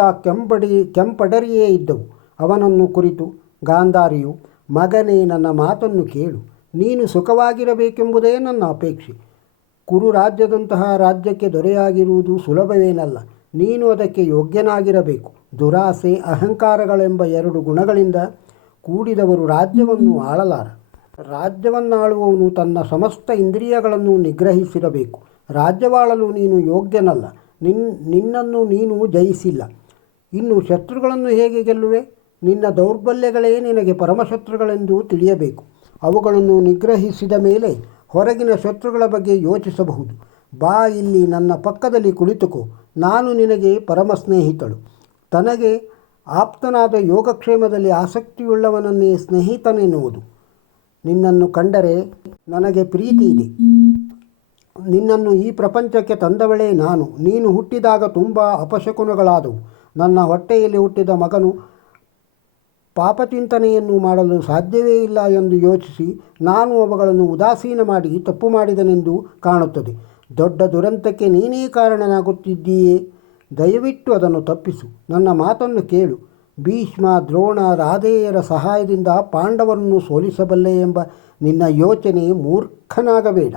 ಕೆಂಪಡರಿಯೇ ಇದ್ದವು. ಅವನನ್ನು ಕುರಿತು ಗಾಂಧಾರಿಯು, ಮಗನೇ, ನನ್ನ ಮಾತನ್ನು ಕೇಳು. ನೀನು ಸುಖವಾಗಿರಬೇಕೆಂಬುದೇ ನನ್ನ ಅಪೇಕ್ಷೆ. ಕುರು ರಾಜ್ಯದಂತಹ ರಾಜ್ಯಕ್ಕೆ ದೊರೆಯಾಗಿರುವುದು ಸುಲಭವೇನಲ್ಲ. ನೀನು ಅದಕ್ಕೆ ಯೋಗ್ಯನಾಗಿರಬೇಕು. ದುರಾಸೆ, ಅಹಂಕಾರಗಳೆಂಬ 2 ಗುಣಗಳಿಂದ ಕೂಡಿದವರು ರಾಜ್ಯವನ್ನು ಆಳಲಾರ. ರಾಜ್ಯವನ್ನಾಳುವವನು ತನ್ನ ಸಮಸ್ತ ಇಂದ್ರಿಯಗಳನ್ನು ನಿಗ್ರಹಿಸಿರಬೇಕು. ರಾಜ್ಯವಾಳಲು ನೀನು ಯೋಗ್ಯನಲ್ಲ. ನಿನ್ನನ್ನು ನೀನು ಜಯಿಸಿಲ್ಲ. ಇನ್ನು ಶತ್ರುಗಳನ್ನು ಹೇಗೆ ಗೆಲ್ಲುವೆ? ನಿನ್ನ ದೌರ್ಬಲ್ಯಗಳೇ ನಿನಗೆ ಪರಮಶತ್ರುಗಳೆಂದು ತಿಳಿಯಬೇಕು. ಅವುಗಳನ್ನು ನಿಗ್ರಹಿಸಿದ ಮೇಲೆ ಹೊರಗಿನ ಶತ್ರುಗಳ ಬಗ್ಗೆ ಯೋಚಿಸಬಹುದು. ಬಾ, ಇಲ್ಲಿ ನನ್ನ ಪಕ್ಕದಲ್ಲಿ ಕುಳಿತುಕೋ. ನಾನು ನಿನಗೆ ಪರಮ ಸ್ನೇಹಿತಳು. ತನಗೆ ಆಪ್ತನಾದ ಯೋಗಕ್ಷೇಮದಲ್ಲಿ ಆಸಕ್ತಿಯುಳ್ಳವನನ್ನೇ ಸ್ನೇಹಿತನೆನ್ನುವುದು. ನಿನ್ನನ್ನು ಕಂಡರೆ ನನಗೆ ಪ್ರೀತಿ ಇದೆ. ನಿನ್ನನ್ನು ಈ ಪ್ರಪಂಚಕ್ಕೆ ತಂದವಳೇ ನಾನು. ನೀನು ಹುಟ್ಟಿದಾಗ ತುಂಬ ಅಪಶಕುನಗಳಾದವು. ನನ್ನ ಹೊಟ್ಟೆಯಲ್ಲಿ ಹುಟ್ಟಿದ ಮಗನು ಪಾಪಚಿಂತನೆಯನ್ನು ಮಾಡಲು ಸಾಧ್ಯವೇ ಇಲ್ಲ ಎಂದು ಯೋಚಿಸಿ ನಾನು ಅವುಗಳನ್ನು ಉದಾಸೀನ ಮಾಡಿ ತಪ್ಪು ಮಾಡಿದನೆಂದು ಕಾಣುತ್ತದೆ. ದೊಡ್ಡ ದುರಂತಕ್ಕೆ ನೀನೇ ಕಾರಣನಾಗುತ್ತಿದ್ದೀಯೇ. ದಯವಿಟ್ಟು ಅದನ್ನು ತಪ್ಪಿಸು. ನನ್ನ ಮಾತನ್ನು ಕೇಳು. ಭೀಷ್ಮ, ದ್ರೋಣ, ರಾಧೇಯರ ಸಹಾಯದಿಂದ ಪಾಂಡವರನ್ನು ಸೋಲಿಸಬಲ್ಲೆ ಎಂಬ ನಿನ್ನ ಯೋಚನೆ ಮೂರ್ಖನಾಗಬೇಡ.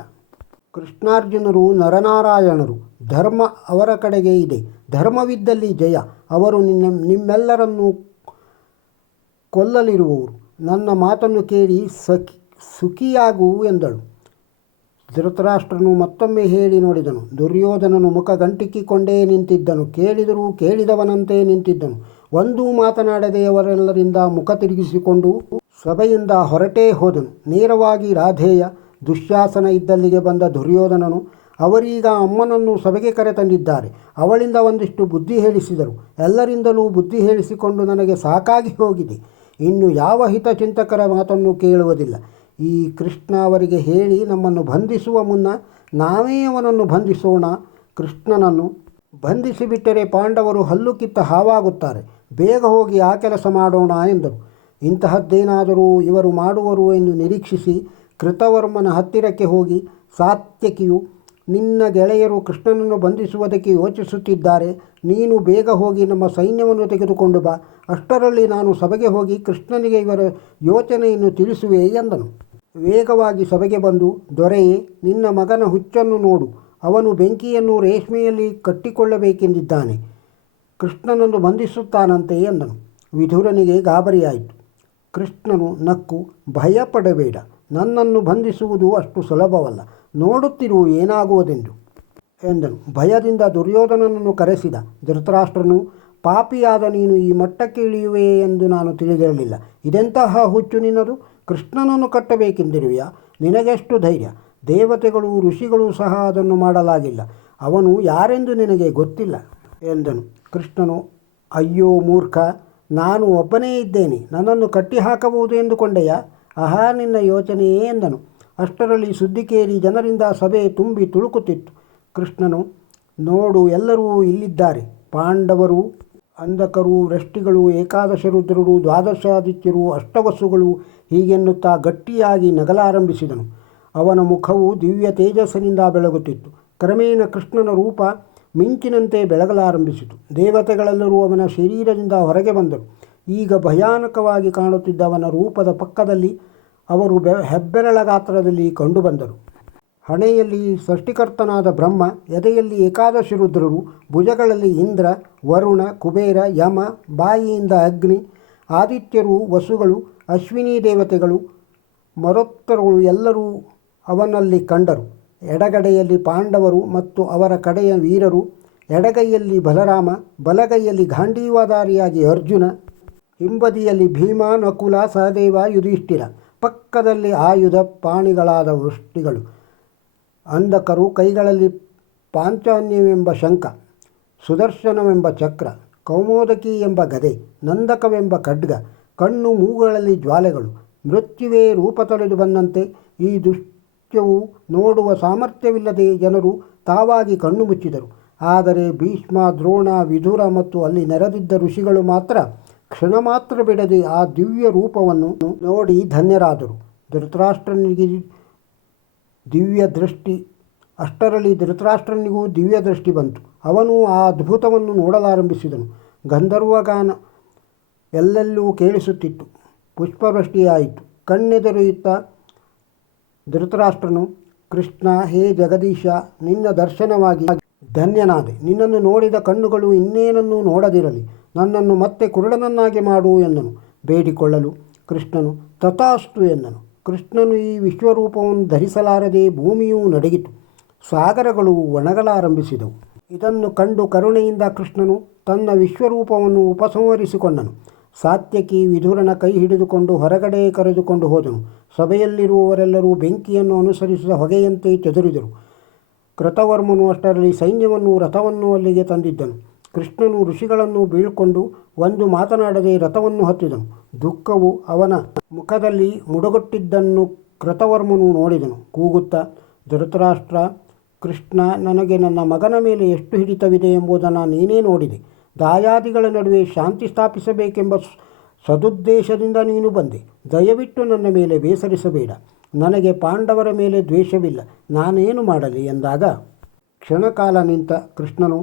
ಕೃಷ್ಣಾರ್ಜುನರು ನರನಾರಾಯಣರು. ಧರ್ಮ ಅವರ ಕಡೆಗೆ ಇದೆ. ಧರ್ಮವಿದ್ದಲ್ಲಿ ಜಯ. ಅವರು ನಿಮ್ಮೆಲ್ಲರನ್ನೂ ಕೊಲ್ಲಲಿರುವವರು. ನನ್ನ ಮಾತನ್ನು ಕೇಳಿ ಸುಖಿಯಾಗು ಎಂದಳು. ಧೃತರಾಷ್ಟ್ರನು ಮತ್ತೊಮ್ಮೆ ಹೇಳಿ ನೋಡಿದನು. ದುರ್ಯೋಧನನು ಮುಖ ಗಂಟಿಕ್ಕಿಕೊಂಡೇ ನಿಂತಿದ್ದನು. ಕೇಳಿದರೂ ಕೇಳಿದವನಂತೆ ನಿಂತಿದ್ದನು. ಒಂದೂ ಮಾತನಾಡದೆ ಅವರೆಲ್ಲರಿಂದ ಮುಖ ತಿರುಗಿಸಿಕೊಂಡು ಸಭೆಯಿಂದ ಹೊರಟೇ ಹೋದನು. ನೇರವಾಗಿ ರಾಧೇಯ, ದುಶ್ಯಾಸನ ಇದ್ದಲ್ಲಿಗೆ ಬಂದ ದುರ್ಯೋಧನನು ಅವರೀಗ ಅಮ್ಮನನ್ನು ಸಭೆಗೆ ಕರೆತಂದಿದ್ದಾರೆ. ಅವಳಿಂದ ಒಂದಿಷ್ಟು ಬುದ್ಧಿ ಹೇಳಿಸಿದರು. ಎಲ್ಲರಿಂದಲೂ ಬುದ್ಧಿ ಹೇಳಿಸಿಕೊಂಡು ನನಗೆ ಸಾಕಾಗಿ ಹೋಗಿದೆ. ಇನ್ನು ಯಾವ ಹಿತಚಿಂತಕರ ಮಾತನ್ನು ಕೇಳುವುದಿಲ್ಲ. ಈ ಕೃಷ್ಣ ಅವರಿಗೆ ಹೇಳಿ ನಮ್ಮನ್ನು ಬಂಧಿಸುವ ಮುನ್ನ ನಾವೇ ಅವನನ್ನು ಬಂಧಿಸೋಣ. ಕೃಷ್ಣನನ್ನು ಬಂಧಿಸಿಬಿಟ್ಟರೆ ಪಾಂಡವರು ಹಲ್ಲು ಕಿತ್ತ ಹಾವಾಗುತ್ತಾರೆ. ಬೇಗ ಹೋಗಿ ಆ ಕೆಲಸ ಮಾಡೋಣ ಎಂದರು. ಇಂತಹದ್ದೇನಾದರೂ ಇವರು ಮಾಡುವರು ಎಂದು ನಿರೀಕ್ಷಿಸಿ ಕೃತವರ್ಮನ ಹತ್ತಿರಕ್ಕೆ ಹೋಗಿ, ಸಾತ್ಯಕಿಯು ನಿನ್ನ ಗೆಳೆಯರು ಕೃಷ್ಣನನ್ನು ಬಂಧಿಸುವುದಕ್ಕೆ ಯೋಚಿಸುತ್ತಿದ್ದಾರೆ. ನೀನು ಬೇಗ ಹೋಗಿ ನಮ್ಮ ಸೈನ್ಯವನ್ನು ತೆಗೆದುಕೊಂಡು ಬಾ. ಅಷ್ಟರಲ್ಲಿ ನಾನು ಸಭೆಗೆ ಹೋಗಿ ಕೃಷ್ಣನಿಗೆ ಇವರ ಯೋಚನೆಯನ್ನು ತಿಳಿಸುವೆ ಎಂದನು. ವೇಗವಾಗಿ ಸಭೆಗೆ ಬಂದು, ದೊರೆಯೇ, ನಿನ್ನ ಮಗನ ಹುಚ್ಚನ್ನು ನೋಡು. ಅವನು ಬೆಂಕಿಯನ್ನು ರೇಷ್ಮೆಯಲ್ಲಿ ಕಟ್ಟಿಕೊಳ್ಳಬೇಕೆಂದಿದ್ದಾನೆ. ಕೃಷ್ಣನನ್ನು ಬಂಧಿಸುತ್ತಾನಂತೆ ಎಂದನು. ವಿದುರನಿಗೆ ಗಾಬರಿಯಾಯಿತು. ಕೃಷ್ಣನು ನಕ್ಕು, ಭಯಪಡಬೇಡ. ನನ್ನನ್ನು ಬಂಧಿಸುವುದು ಅಷ್ಟು ಸುಲಭವಲ್ಲ. ನೋಡುತ್ತಿರು ಏನಾಗುವುದೆಂದು ಎಂದನು. ಭಯದಿಂದ ದುರ್ಯೋಧನನನ್ನು ಕರೆಸಿದ. ಧೃತರಾಷ್ಟ್ರನು, ಪಾಪಿಯಾದ ನೀನು ಈ ಮಟ್ಟಕ್ಕೆ ಇಳಿಯುವೆ ಎಂದು ನಾನು ತಿಳಿದಿರಲಿಲ್ಲ. ಇದೆಂತಹ ಹುಚ್ಚು ನಿನ್ನದು? ಕೃಷ್ಣನನ್ನು ಕಟ್ಟಬೇಕೆಂದಿರುವೆಯಾ? ನಿನಗೆಷ್ಟು ಧೈರ್ಯ? ದೇವತೆಗಳು ಋಷಿಗಳು ಸಹ ಅದನ್ನು ಮಾಡಲಾಗಿಲ್ಲ. ಅವನು ಯಾರೆಂದು ನಿನಗೆ ಗೊತ್ತಿಲ್ಲ ಎಂದನು. ಕೃಷ್ಣನು, ಅಯ್ಯೋ ಮೂರ್ಖ, ನಾನು ಒಬ್ಬನೇ ಇದ್ದೇನೆ. ನನ್ನನ್ನು ಕಟ್ಟಿಹಾಕಬಹುದು ಎಂದುಕೊಂಡೆಯಾ? ಆಹಾ, ನಿನ್ನ ಯೋಚನೆಯೇ ಎಂದನು. ಅಷ್ಟರಲ್ಲಿ ಸುದ್ದಿ ಕೇಳಿ ಜನರಿಂದ ಸಭೆ ತುಂಬಿ ತುಳುಕುತ್ತಿತ್ತು. ಕೃಷ್ಣನು, ನೋಡು, ಎಲ್ಲರೂ ಇಲ್ಲಿದ್ದಾರೆ. ಪಾಂಡವರು, ಅಂಧಕರು, ವೃಷ್ಟಿಗಳು, ಏಕಾದಶ ರುದ್ರರು, ದ್ವಾದಶಾದಿತ್ಯರು, ಅಷ್ಟವಸುಗಳು ಹೀಗೆನ್ನುತ್ತಾ ಗಟ್ಟಿಯಾಗಿ ನಗಲಾರಂಭಿಸಿದನು. ಅವನ ಮುಖವು ದಿವ್ಯ ತೇಜಸ್ಸಿನಿಂದ ಬೆಳಗುತ್ತಿತ್ತು. ಕ್ರಮೇಣ ಕೃಷ್ಣನ ರೂಪ ಮಿಂಚಿನಂತೆ ಬೆಳಗಲಾರಂಭಿಸಿತು. ದೇವತೆಗಳೆಲ್ಲರೂ ಅವನ ಶರೀರದಿಂದ ಹೊರಗೆ ಬಂದರು. ಈಗ ಭಯಾನಕವಾಗಿ ಕಾಣುತ್ತಿದ್ದ ಅವನ ರೂಪದ ಪಕ್ಕದಲ್ಲಿ ಅವರು ಹೆಬ್ಬೆರಳ ಗಾತ್ರದಲ್ಲಿ ಕಂಡುಬಂದರು. ಹಣೆಯಲ್ಲಿ ಸೃಷ್ಟಿಕರ್ತನಾದ ಬ್ರಹ್ಮ, ಎದೆಯಲ್ಲಿ ಏಕಾದಶಿ ರುದ್ರರು, ಭುಜಗಳಲ್ಲಿ ಇಂದ್ರ, ವರುಣ, ಕುಬೇರ, ಯಮ, ಬಾಯಿಯಿಂದ ಅಗ್ನಿ, ಆದಿತ್ಯರು, ವಸುಗಳು, ಅಶ್ವಿನಿ ದೇವತೆಗಳು, ಮರುತ್ತರುಗಳು ಎಲ್ಲರೂ ಅವನಲ್ಲಿ ಕಂಡರು. ಎಡಗಡೆಯಲ್ಲಿ ಪಾಂಡವರು ಮತ್ತು ಅವರ ಕಡೆಯ ವೀರರು, ಎಡಗೈಯಲ್ಲಿ ಬಲರಾಮ, ಬಲಗೈಯಲ್ಲಿ ಗಾಂಡೀವಧಾರಿಯಾಗಿ ಅರ್ಜುನ, ಹಿಂಬದಿಯಲ್ಲಿ ಭೀಮ, ನಕುಲ, ಸಹದೇವ, ಯುಧಿಷ್ಠಿರ, ಪಕ್ಕದಲ್ಲಿ ಆಯುಧ ಪಾಣಿಗಳಾದ ವೃಷ್ಟಿಗಳು, ಅಂಧಕರು, ಕೈಗಳಲ್ಲಿ ಪಾಂಚಾನ್ಯವೆಂಬ ಶಂಖ, ಸುದರ್ಶನವೆಂಬ ಚಕ್ರ, ಕೌಮೋದಕಿ ಎಂಬ ಗದೆ, ನಂದಕವೆಂಬ ಖಡ್ಗ, ಕಣ್ಣು ಮೂಗುಗಳಲ್ಲಿ ಜ್ವಾಲೆಗಳು, ಮೃತ್ಯುವೇ ರೂಪ ತೊಳೆದು ಬಂದಂತೆ ಈ ದೃಶ್ಯವು ನೋಡುವ ಸಾಮರ್ಥ್ಯವಿಲ್ಲದೆ ಜನರು ತಾವಾಗಿ ಕಣ್ಣು ಮುಚ್ಚಿದರು. ಆದರೆ ಭೀಷ್ಮ, ದ್ರೋಣ, ವಿದುರ ಮತ್ತು ಅಲ್ಲಿ ನೆರೆದಿದ್ದ ಋಷಿಗಳು ಮಾತ್ರ ಕ್ಷಣ ಮಾತ್ರ ಬಿಡದೆ ಆ ದಿವ್ಯ ರೂಪವನ್ನು ನೋಡಿ ಧನ್ಯರಾದರು. ಧೃತರಾಷ್ಟ್ರನಿಗೆ ದಿವ್ಯ ದೃಷ್ಟಿ ಅಷ್ಟರಲ್ಲಿ ಧೃತರಾಷ್ಟ್ರನಿಗೂ ದಿವ್ಯ ದೃಷ್ಟಿ ಬಂತು. ಅವನು ಆ ಅದ್ಭುತವನ್ನು ನೋಡಲಾರಂಭಿಸಿದನು. ಗಂಧರ್ವಗಾನ ಎಲ್ಲೆಲ್ಲೂ ಕೇಳಿಸುತ್ತಿತ್ತು. ಪುಷ್ಪವೃಷ್ಟಿಯಾಯಿತು. ಕಣ್ಣೆದುರಿಯುತ್ತ ಧೃತರಾಷ್ಟ್ರನು, ಕೃಷ್ಣ, ಹೇ ಜಗದೀಶ, ನಿನ್ನ ದರ್ಶನವಾಗಿ ಧನ್ಯನಾದೆ. ನಿನ್ನನ್ನು ನೋಡಿದ ಕಣ್ಣುಗಳು ಇನ್ನೇನನ್ನೂ ನೋಡದಿರಲಿ. ನನ್ನನ್ನು ಮತ್ತೆ ಕುರುಡನನ್ನಾಗಿ ಮಾಡು ಎಂದನು. ಬೇಡಿಕೊಳ್ಳಲು ಕೃಷ್ಣನು ತಥಾಸ್ತು ಎಂದನು. ಕೃಷ್ಣನು ಈ ವಿಶ್ವರೂಪವನ್ನು ಧರಿಸಲಾರದೆ ಭೂಮಿಯೂ ನಡುಗಿತು. ಸಾಗರಗಳು ಒಣಗಲಾರಂಭಿಸಿದವು. ಇದನ್ನು ಕಂಡು ಕರುಣೆಯಿಂದ ಕೃಷ್ಣನು ತನ್ನ ವಿಶ್ವರೂಪವನ್ನು ಉಪಸಂಹರಿಸಿಕೊಂಡನು. ಸಾತ್ಯಕಿ ವಿದುರನ ಕೈ ಹಿಡಿದುಕೊಂಡು ಹೊರಗಡೆ ಕರೆದುಕೊಂಡು ಹೋದನು. ಸಭೆಯಲ್ಲಿರುವವರೆಲ್ಲರೂ ಬೆಂಕಿಯನ್ನು ಅನುಸರಿಸಿದ ಹೊಗೆಯಂತೆ ಚದುರಿದರು. ಕೃತವರ್ಮನು ಅಷ್ಟರಲ್ಲಿ ಸೈನ್ಯವನ್ನು ರಥವನ್ನು ಅಲ್ಲಿಗೆ ತಂದಿದ್ದನು. ಕೃಷ್ಣನು ಋಷಿಗಳನ್ನು ಬೀಳ್ಕೊಂಡು ಒಂದು ಮಾತನಾಡದೆ ರಥವನ್ನು ಹತ್ತಿದನು. ದುಃಖವು ಅವನ ಮುಖದಲ್ಲಿ ಮುಡುಗಟ್ಟಿದ್ದನ್ನು ಕೃತವರ್ಮನು ನೋಡಿದನು. ಕೂಗುತ್ತಾ, ಧೃತರಾಷ್ಟ್ರ, ಕೃಷ್ಣ, ನನಗೆ ನನ್ನ ಮಗನ ಮೇಲೆ ಎಷ್ಟು ಹಿಡಿತವಿದೆ ಎಂಬುದನ್ನು ನೀನೇ ನೋಡಿದೆ. ದಾಯಾದಿಗಳ ನಡುವೆ ಶಾಂತಿ ಸ್ಥಾಪಿಸಬೇಕೆಂಬ ಸದುದ್ದೇಶದಿಂದ ನೀನು ಬಂದೆ. ದಯವಿಟ್ಟು ನನ್ನ ಮೇಲೆ ಬೇಸರಿಸಬೇಡ. ನನಗೆ ಪಾಂಡವರ ಮೇಲೆ ದ್ವೇಷವಿಲ್ಲ. ನಾನೇನು ಮಾಡಲಿ ಎಂದಾಗ ಕ್ಷಣಕಾಲ ನಿಂತ ಕೃಷ್ಣನು,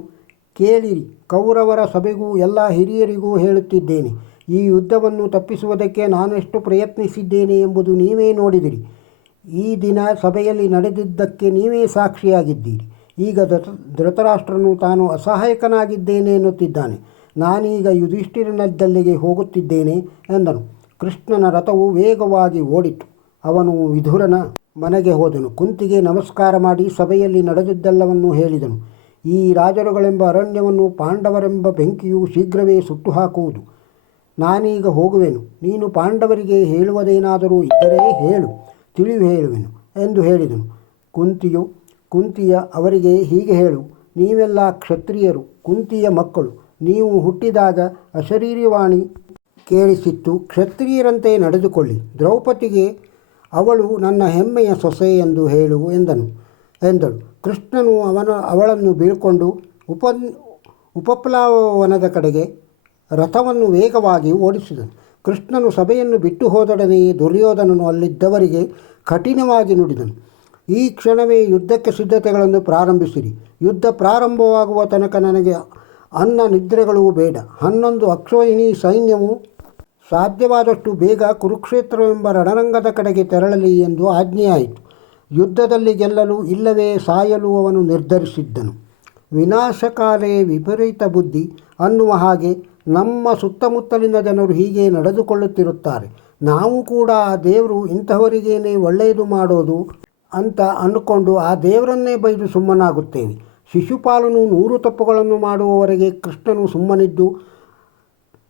ಕೇಳಿರಿ, ಕೌರವರ ಸಭೆಗೂ ಎಲ್ಲ ಹಿರಿಯರಿಗೂ ಹೇಳುತ್ತಿದ್ದೇನೆ. ಈ ಯುದ್ಧವನ್ನು ತಪ್ಪಿಸುವುದಕ್ಕೆ ನಾನೆಷ್ಟು ಪ್ರಯತ್ನಿಸಿದ್ದೇನೆ ಎಂಬುದು ನೀವೇ ನೋಡಿದಿರಿ. ಈ ದಿನ ಸಭೆಯಲ್ಲಿ ನಡೆದಿದ್ದಕ್ಕೆ ನೀವೇ ಸಾಕ್ಷಿಯಾಗಿದ್ದೀರಿ. ಈಗ ಧೃತರಾಷ್ಟ್ರನು ತಾನು ಅಸಹಾಯಕನಾಗಿದ್ದೇನೆ ಎನ್ನುತ್ತಿದ್ದಾನೆ. ನಾನೀಗ ಯುಧಿಷ್ಠಿರನದ್ದಲ್ಲಿಗೆ ಹೋಗುತ್ತಿದ್ದೇನೆ ಎಂದನು. ಕೃಷ್ಣನ ರಥವು ವೇಗವಾಗಿ ಓಡಿತು. ಅವನು ವಿದುರನ ಮನೆಗೆ ಹೋದನು. ಕುಂತಿಗೆ ನಮಸ್ಕಾರ ಮಾಡಿ ಸಭೆಯಲ್ಲಿ ನಡೆದಿದ್ದೆಲ್ಲವನ್ನೂ ಹೇಳಿದನು. ಈ ರಾಜರುಗಳೆಂಬ ಅರಣ್ಯವನ್ನು ಪಾಂಡವರೆಂಬ ಬೆಂಕಿಯು ಶೀಘ್ರವೇ ಸುಟ್ಟು ಹಾಕುವುದು. ನಾನೀಗ ಹೋಗುವೆನು. ನೀನು ಪಾಂಡವರಿಗೆ ಹೇಳುವುದೇನಾದರೂ ಇದ್ದರೆ ಹೇಳು, ತಿಳಿದು ಹೇಳುವೆನು ಎಂದು ಹೇಳಿದನು. ಕುಂತಿಯ ಅವರಿಗೆ ಹೀಗೆ ಹೇಳು, ನೀವೆಲ್ಲ ಕ್ಷತ್ರಿಯರು, ಕುಂತಿಯ ಮಕ್ಕಳು. ನೀವು ಹುಟ್ಟಿದಾಗ ಅಶರೀರವಾಣಿ ಕೇಳಿಸಿತ್ತು. ಕ್ಷತ್ರಿಯರಂತೆ ನಡೆದುಕೊಳ್ಳಿ. ದ್ರೌಪದಿಗೆ ಅವಳು ನನ್ನ ಹೆಮ್ಮೆಯ ಸೊಸೆ ಎಂದು ಹೇಳು ಎಂದಳು. ಕೃಷ್ಣನು ಅವಳನ್ನು ಬೀಳ್ಕೊಂಡು ಉಪಪ್ಲವನದ ಕಡೆಗೆ ರಥವನ್ನು ವೇಗವಾಗಿ ಓಡಿಸಿದನು. ಕೃಷ್ಣನು ಸಭೆಯನ್ನು ಬಿಟ್ಟು ಹೋದೊಡನೆಯೇ ದುರ್ಯೋಧನನು ಅಲ್ಲಿದ್ದವರಿಗೆ ಕಠಿಣವಾಗಿ ನುಡಿದನು. ಈ ಕ್ಷಣವೇ ಯುದ್ಧಕ್ಕೆ ಸಿದ್ಧತೆಗಳನ್ನು ಪ್ರಾರಂಭಿಸಿರಿ. ಯುದ್ಧ ಪ್ರಾರಂಭವಾಗುವ ತನಕ ನನಗೆ ಅನ್ನ ನಿದ್ರೆಗಳೂ ಬೇಡ. 11 ಅಕ್ಷೋಹಿಣಿ ಸೈನ್ಯವು ಸಾಧ್ಯವಾದಷ್ಟು ಬೇಗ ಕುರುಕ್ಷೇತ್ರವೆಂಬ ರಣರಂಗದ ಕಡೆಗೆ ತೆರಳಲಿ ಎಂದು ಆಜ್ಞೆಯಾಯಿತು. ಯುದ್ಧದಲ್ಲಿ ಗೆಲ್ಲಲು ಇಲ್ಲವೇ ಸಾಯಲು ಅವನು ನಿರ್ಧರಿಸಿದ್ದನು. ವಿನಾಶಕಾಲೇ ವಿಪರೀತ ಬುದ್ಧಿ ಅನ್ನುವ ಹಾಗೆ ನಮ್ಮ ಸುತ್ತಮುತ್ತಲಿನ ಜನರು ಹೀಗೆ ನಡೆದುಕೊಳ್ಳುತ್ತಿರುತ್ತಾರೆ. ನಾವು ಕೂಡ ಆ ದೇವರು ಇಂತಹವರಿಗೇನೆ ಒಳ್ಳೆಯದು ಮಾಡೋದು ಅಂತ ಅಂದುಕೊಂಡು ಆ ದೇವರನ್ನೇ ಬೈದು ಸುಮ್ಮನಾಗುತ್ತೇವೆ. ಶಿಶುಪಾಲನು 100 ತಪ್ಪುಗಳನ್ನು ಮಾಡುವವರೆಗೆ ಕೃಷ್ಣನು ಸುಮ್ಮನಿದ್ದು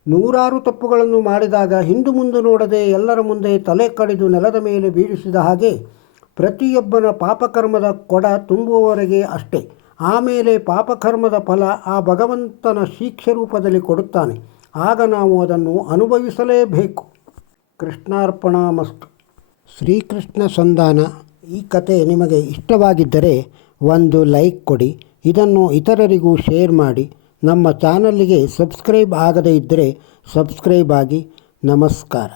100 ತಪ್ಪುಗಳನ್ನು ಮಾಡಿದಾಗ ಹಿಂದು ಮುಂದೆ ನೋಡದೆ ಎಲ್ಲರ ಮುಂದೆ ತಲೆ ಕಡಿದು ನೆಲದ ಮೇಲೆ ಬೀಳಿಸಿದ ಹಾಗೆ ಪ್ರತಿಯೊಬ್ಬನ ಪಾಪಕರ್ಮದ ಕೊಡ ತುಂಬುವವರೆಗೆ ಅಷ್ಟೇ. ಆಮೇಲೆ ಪಾಪಕರ್ಮದ ಫಲ ಆ ಭಗವಂತನ ಶಿಕ್ಷೆ ರೂಪದಲ್ಲಿ ಕೊಡುತ್ತಾನೆ. ಆಗ ನಾವು ಅದನ್ನು ಅನುಭವಿಸಲೇಬೇಕು. ಕೃಷ್ಣಾರ್ಪಣಮಸ್ತು. ಶ್ರೀಕೃಷ್ಣ ಸಂಧಾನ. ಈ ಕತೆ ನಿಮಗೆ ಇಷ್ಟವಾಗಿದ್ದರೆ ಒಂದು ಲೈಕ್ ಕೊಡಿ. ಇದನ್ನು ಇತರರಿಗೂ ಶೇರ್ ಮಾಡಿ. ನಮ್ಮ ಚಾನಲ್ಗೆ ಸಬ್ಸ್ಕ್ರೈಬ್ ಆಗದೇ ಇದ್ದರೆ ಸಬ್ಸ್ಕ್ರೈಬ್ ಆಗಿ. ನಮಸ್ಕಾರ.